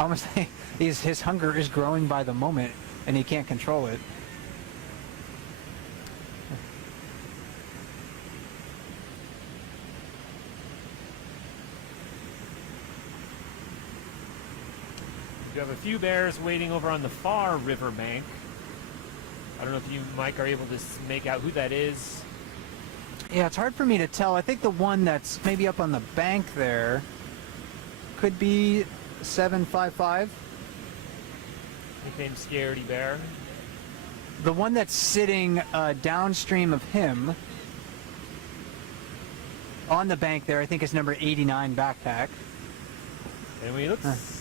almost his hunger is growing by the moment, and he can't control it. You have a few bears waiting over on the far riverbank. I don't know if you, Mike, are able to make out who that is. Yeah, it's hard for me to tell. I think the one that's maybe up on the bank there could be 755. Nicknamed Scaredy Bear. The one that's sitting downstream of him on the bank there, I think is number 89 Backpack. And when he looks...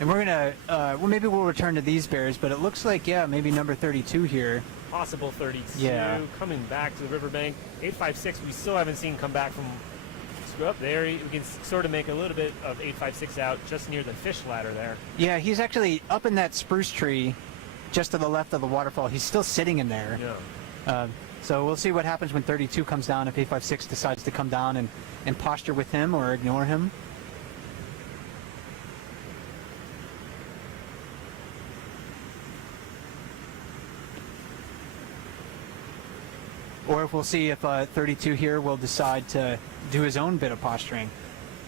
And we're gonna, well, maybe we'll return to these bears, but it looks like, yeah, maybe number 32 here. Possible 32. Yeah. Coming back to the riverbank. 856, we still haven't seen come back from... Screw up there. We can sort of make a little bit of 856 out just near the fish ladder there. Yeah, he's actually up in that spruce tree just to the left of the waterfall. He's still sitting in there. Yeah. So we'll see what happens when 32 comes down, if 856 decides to come down and posture with him or ignore him. Or if we'll see if 32 here will decide to do his own bit of posturing.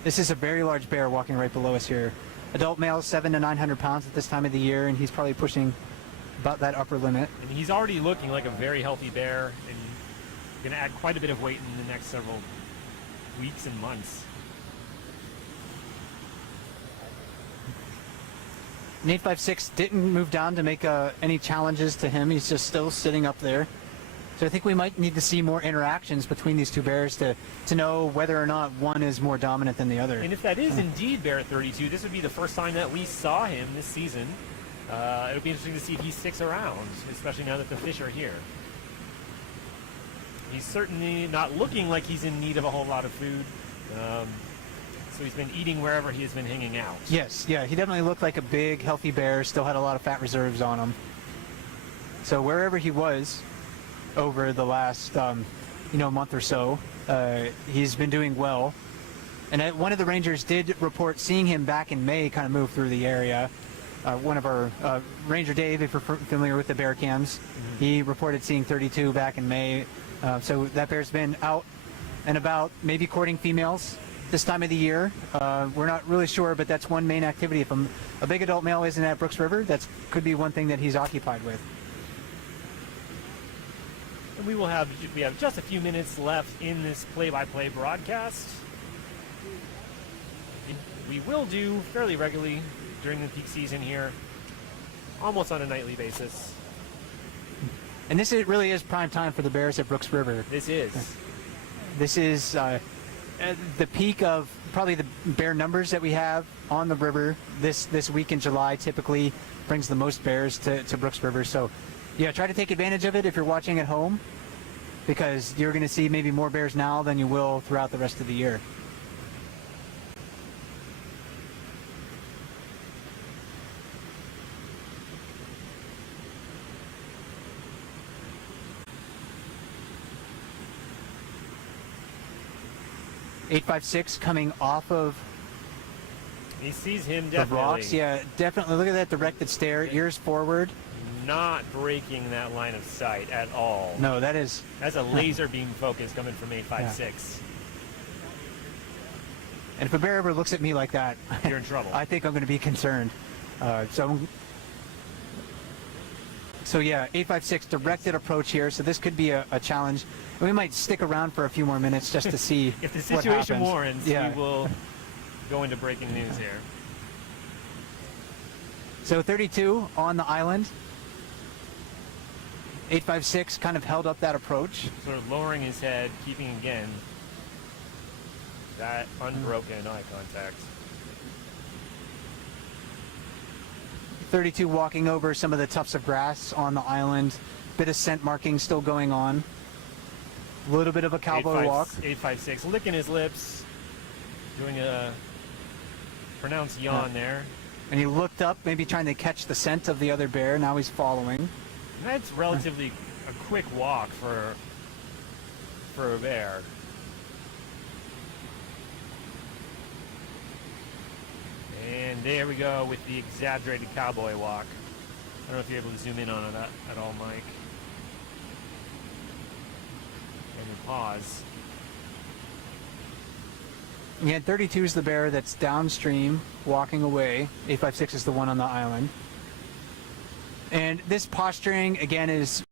This is a very large bear walking right below us here. Adult male, 700 to 900 pounds at this time of the year, and he's probably pushing about that upper limit. And he's already looking like a very healthy bear, and going to add quite a bit of weight in the next several weeks and months. And 856 didn't move down to make any challenges to him. He's just still sitting up there. So I think we might need to see more interactions between these two bears to know whether or not one is more dominant than the other. And if that is indeed Bear 32, this would be the first time that we saw him this season. It'll be interesting to see if he sticks around, especially now that the fish are here. He's certainly not looking like he's in need of a whole lot of food. So he's been eating wherever he has been hanging out. Yes, yeah, he definitely looked like a big, healthy bear, still had a lot of fat reserves on him. So wherever he was over the last month or so, he's been doing well. And one of the rangers did report seeing him back in May kind of move through the area. One of our Ranger Dave, if you're familiar with the bear cams, he reported seeing 32 back in May. So that bear's been out and about, maybe courting females this time of the year. We're not really sure, but that's one main activity. If a big adult male isn't at Brooks River, that could be one thing that he's occupied with. And we have just a few minutes left in this play-by-play broadcast. We will do fairly regularly during the peak season here, almost on a nightly basis. And this really is prime time for the bears at Brooks River. This is. This is the peak of probably the bear numbers that we have on the river. This week in July typically brings the most bears to Brooks River. So yeah, try to take advantage of it if you're watching at home, because you're going to see maybe more bears now than you will throughout the rest of the year. .856 coming off of He sees him the definitely. rocks. Yeah, definitely. Look at that directed stare, ears forward. Not breaking that line of sight at all. No, that's a laser beam focus coming from 856. And if a bear ever looks at me like that, You're in trouble. I think I'm going to be concerned. So yeah, 856 directed approach here. So this could be a challenge. And we might stick around for a few more minutes just to see If the what situation happens. warrants, Yeah. we will go into breaking news here. So 32 on the island. 856 kind of held up that approach. Sort of lowering his head, keeping again that unbroken eye contact. 32 walking over some of the tufts of grass on the island. Bit of scent marking still going on. A little bit of a cowboy walk. 856 licking his lips, doing a pronounced yawn there. And he looked up, maybe trying to catch the scent of the other bear. Now he's following. That's relatively a quick walk for a bear. And there we go with the exaggerated cowboy walk. I don't know if you're able to zoom in on it at all, Mike. And then pause. Again, 32 is the bear that's downstream, walking away. 856 is the one on the island. And this posturing, again, is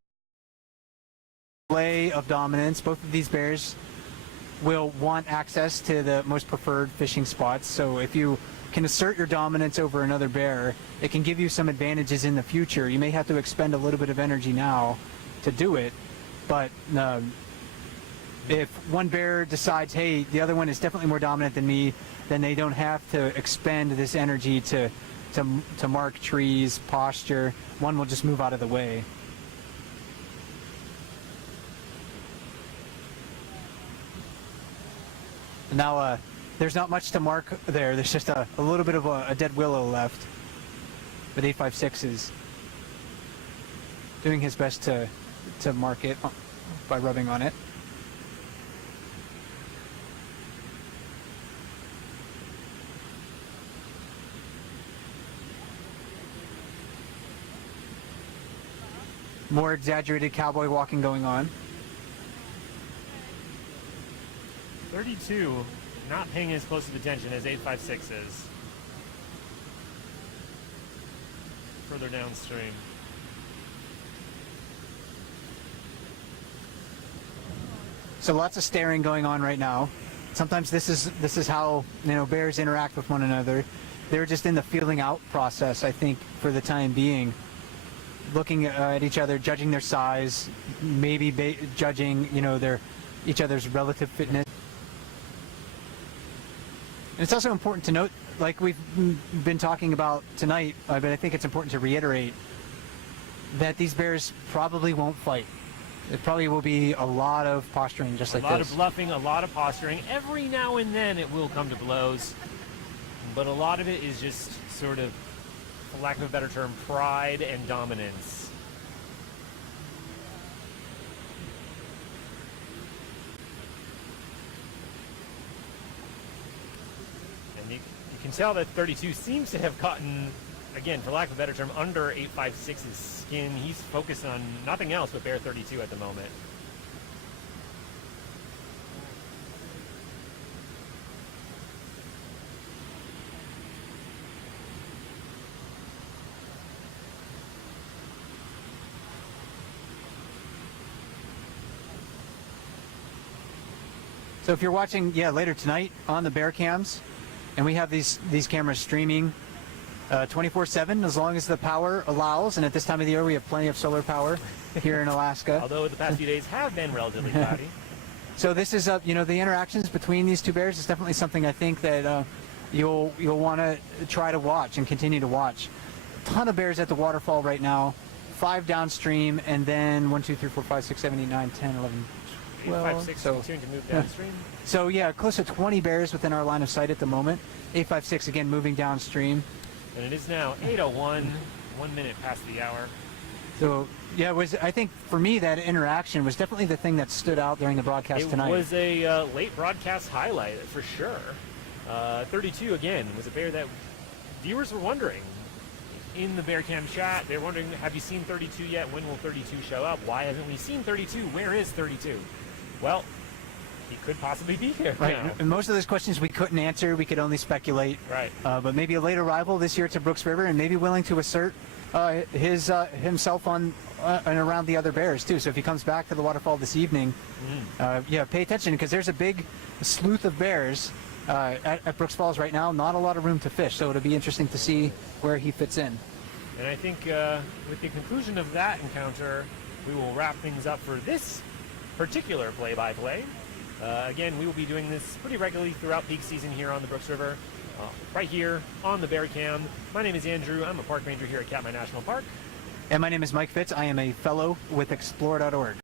display of dominance. Both of these bears will want access to the most preferred fishing spots. So if you can assert your dominance over another bear, it can give you some advantages in the future. You may have to expend a little bit of energy now to do it, but if one bear decides, hey, the other one is definitely more dominant than me, then they don't have to expend this energy to mark trees, posture. One will just move out of the way. Now, there's not much to mark there. There's just a little bit of a dead willow left. But 856 is doing his best to mark it by rubbing on it. More exaggerated cowboy walking going on. 32 not paying as close of attention as 856 is. Further downstream. So lots of staring going on right now. Sometimes this is how, you know, bears interact with one another. They're just in the feeling out process, I think, for the time being. Looking at each other, judging their size, maybe judging, you know, each other's relative fitness. And it's also important to note, like we've been talking about tonight, but I think it's important to reiterate that these bears probably won't fight. It probably will be a lot of posturing, just like this. A lot of bluffing, a lot of posturing. Every now and then it will come to blows, but a lot of it is just sort of, for lack of a better term, pride and dominance. And you can tell that 32 seems to have gotten, again, for lack of a better term, under 856's skin. He's focused on nothing else but bear 32 at the moment. So if you're watching, later tonight on the bear cams, and we have these cameras streaming 24/7 as long as the power allows, and at this time of the year we have plenty of solar power here in Alaska. Although the past few days have been relatively cloudy. So this is, you know, the interactions between these two bears is definitely something I think that you'll want to try to watch and continue to watch. A ton of bears at the waterfall right now, 5 downstream, and then 1, 2, 3, 4, 5, 6, 7, 8, 9, 10, 11, 12. 856 So, continuing to move downstream. so yeah, close to 20 bears within our line of sight at the moment. 856 again moving downstream. And it is now 8:01, 1 minute past the hour. So yeah, I think for me that interaction was definitely the thing that stood out during the broadcast tonight. It was a late broadcast highlight for sure. 32 again was a bear that viewers were wondering. In the bear cam chat, they're wondering, have you seen 32 yet? When will 32 show up? Why haven't we seen 32? Where is 32? Well, he could possibly be here right. now. And most of those questions we couldn't answer. We could only speculate. Right. But maybe a late arrival this year to Brooks River, and maybe willing to assert himself on and around the other bears too. So if he comes back to the waterfall this evening, pay attention, because there's a big sleuth of bears at Brooks Falls right now. Not a lot of room to fish, so it'll be interesting to see where he fits in. And I think with the conclusion of that encounter, we will wrap things up for this particular play-by-play. Again, we will be doing this pretty regularly throughout peak season here on the Brooks River, right here on the Bear Cam. My name is Andrew. I'm a park ranger here at Katmai National Park. And my name is Mike Fitz. I am a fellow with Explore.org.